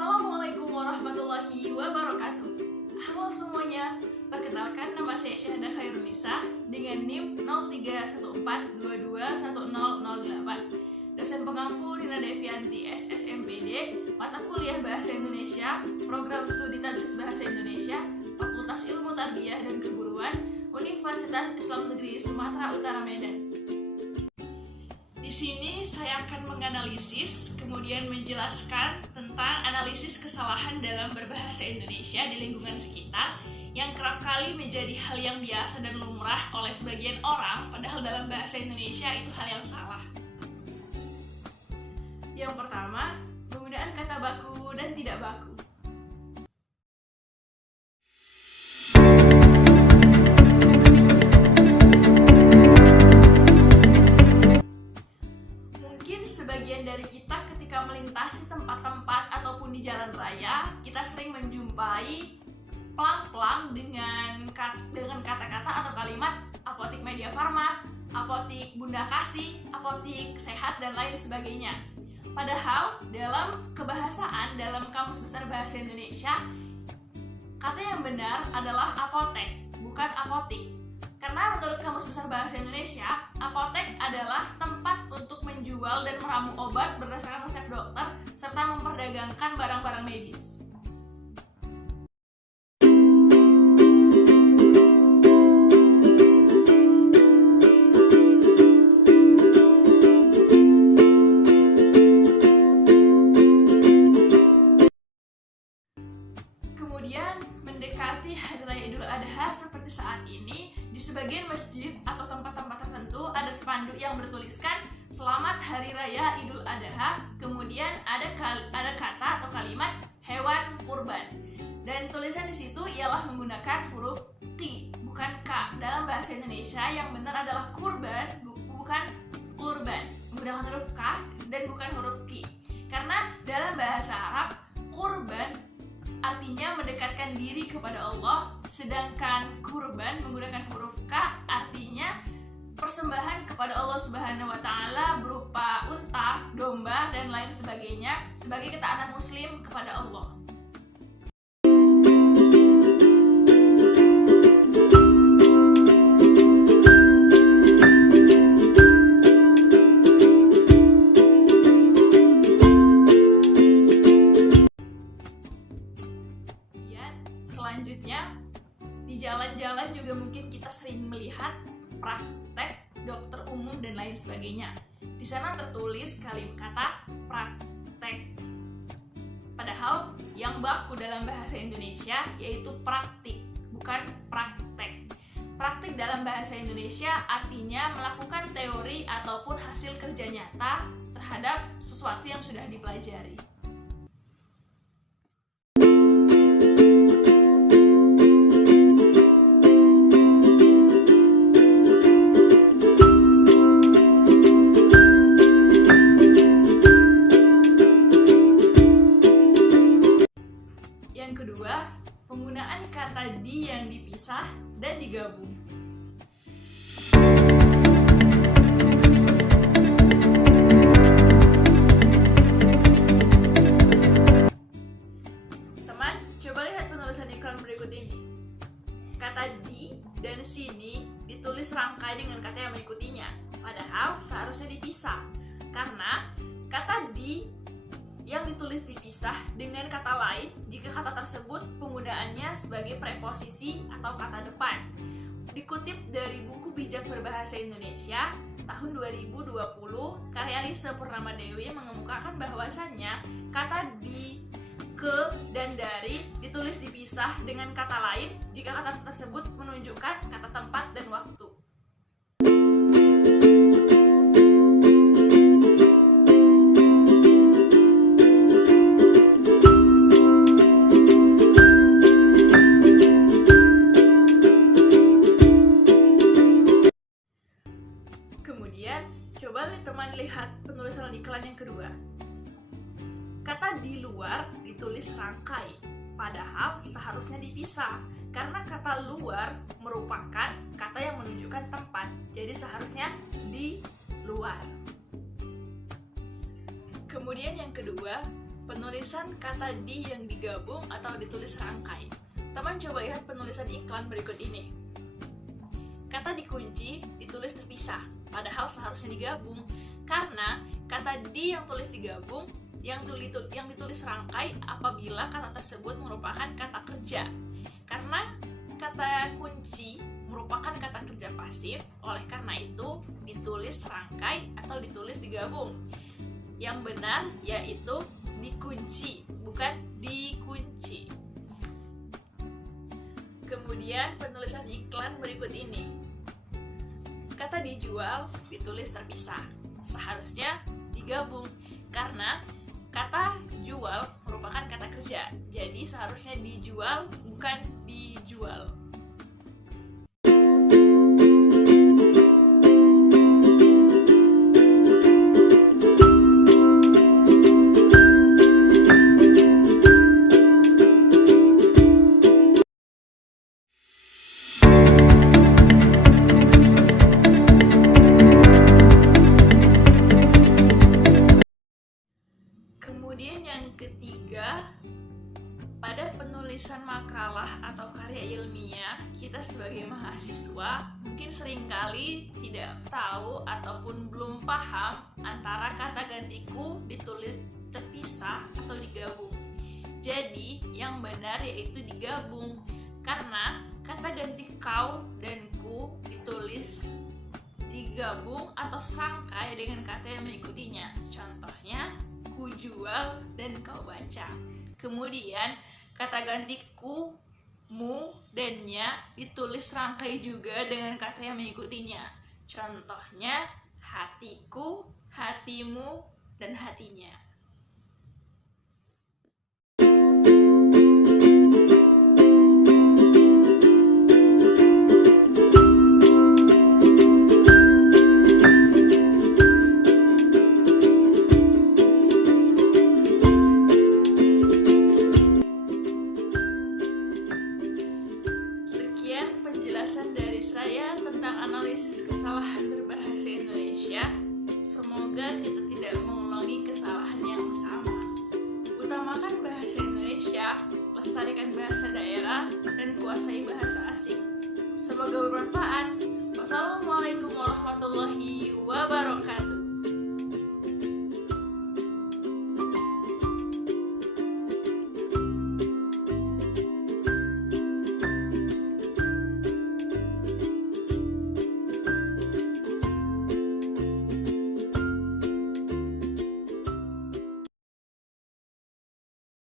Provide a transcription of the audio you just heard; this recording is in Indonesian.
Assalamualaikum warahmatullahi wabarakatuh. Halo semuanya, perkenalkan nama saya Syahda Khairunisa dengan NIM 0314221008. Dosen pengampu Rina Devianti SSMPD, mata kuliah Bahasa Indonesia, Program Studi Tadris Bahasa Indonesia, Fakultas Ilmu Tarbiyah dan Keguruan, Universitas Islam Negeri Sumatera Utara Medan. Di sini saya akan menganalisis, kemudian menjelaskan tentang analisis kesalahan dalam berbahasa Indonesia di lingkungan sekitar yang kerap kali menjadi hal yang biasa dan lumrah oleh sebagian orang, padahal dalam bahasa Indonesia itu hal yang salah. Yang pertama, penggunaan kata baku dan tidak baku. Sebagian dari kita ketika melintasi tempat-tempat ataupun di jalan raya, kita sering menjumpai pelang-pelang dengan kata-kata atau kalimat apotik Media Farma, apotik Bunda Kasih, apotik Sehat, dan lain sebagainya. Padahal dalam kebahasaan, dalam Kamus Besar Bahasa Indonesia, kata yang benar adalah apotek, bukan apotik. Karena menurut Kamus Besar Bahasa Indonesia, apotek adalah tempat untuk menjual dan meramu obat berdasarkan resep dokter serta memperdagangkan barang-barang medis. Kemudian mendekati Hari Raya Idul Adha seperti saat ini, di sebagian masjid atau tempat-tempat tertentu ada spanduk yang bertuliskan Selamat Hari Raya Idul Adha, kemudian ada kata atau kalimat hewan kurban, dan tulisan di situ ialah menggunakan huruf Q, bukan K. Dalam bahasa Indonesia yang benar adalah kurban, bukan kurban, menggunakan huruf K dan bukan huruf Q. Karena dalam bahasa Arab, kurban artinya mendekatkan diri kepada Allah, sedangkan kurban menggunakan huruf K artinya persembahan kepada Allah Subhanahu wa Ta'ala berupa unta, domba, dan lain sebagainya sebagai ketaatan muslim kepada Allah. Selanjutnya, di jalan-jalan juga mungkin kita sering melihat praktek dokter umum dan lain sebagainya. Di sana tertulis kata praktek. Padahal yang baku dalam bahasa Indonesia yaitu praktik, bukan praktek. Praktik dalam bahasa Indonesia artinya melakukan teori ataupun hasil kerja nyata terhadap sesuatu yang sudah dipelajari. Yang kedua, penggunaan kata di yang dipisah dan digabung. Teman, coba lihat penulisan iklan berikut ini. Kata di dan sini ditulis rangkai dengan kata yang mengikutinya, padahal seharusnya dipisah. Karena kata di yang ditulis dipisah dengan kata lain jika kata tersebut penggunaannya sebagai preposisi atau kata depan. Dikutip dari buku Bijak Berbahasa Indonesia tahun 2020, karya Lisa Purnama Dewi mengemukakan bahwasannya kata di, ke, dan dari ditulis dipisah dengan kata lain jika kata tersebut menunjukkan kata tempat dan waktu. Kemudian, coba teman lihat penulisan iklan yang kedua. Kata di luar ditulis rangkai, padahal seharusnya dipisah. Karena kata luar merupakan kata yang menunjukkan tempat, jadi seharusnya di luar. Kemudian yang kedua, Penulisan kata di yang digabung atau ditulis rangkai. Teman coba lihat penulisan iklan berikut ini. Kata dikunci ditulis terpisah, padahal seharusnya digabung. Karena kata di yang tulis digabung, yang ditulis rangkai apabila kata tersebut merupakan kata kerja. Karena kata kunci merupakan kata kerja pasif, oleh karena itu ditulis rangkai atau ditulis digabung. Yang benar yaitu dikunci, bukan dikunci. Kemudian penulisan iklan berikut ini. Kata dijual ditulis terpisah, seharusnya digabung karena kata jual merupakan kata kerja, jadi seharusnya dijual bukan dijual. Kemudian yang ketiga, pada penulisan makalah atau karya ilmiah, kita sebagai mahasiswa mungkin seringkali tidak tahu ataupun belum paham antara kata gantiku ditulis terpisah atau digabung. Jadi yang benar yaitu digabung, karena kata ganti kau dan ku ditulis digabung atau serangkai dengan kata yang mengikutinya. Contohnya, ku jual dan kau baca. Kemudian kata ganti ku, mu, dan nya ditulis rangkai juga dengan kata yang mengikutinya. Contohnya hatiku, hatimu, dan hatinya. Penjelasan dari saya tentang analisis kesalahan berbahasa Indonesia. Semoga kita tidak mengulangi kesalahan yang sama. Utamakan bahasa Indonesia, lestarikan bahasa daerah, dan kuasai bahasa asing. Semoga bermanfaat. Wassalamualaikum warahmatullahi wabarakatuh.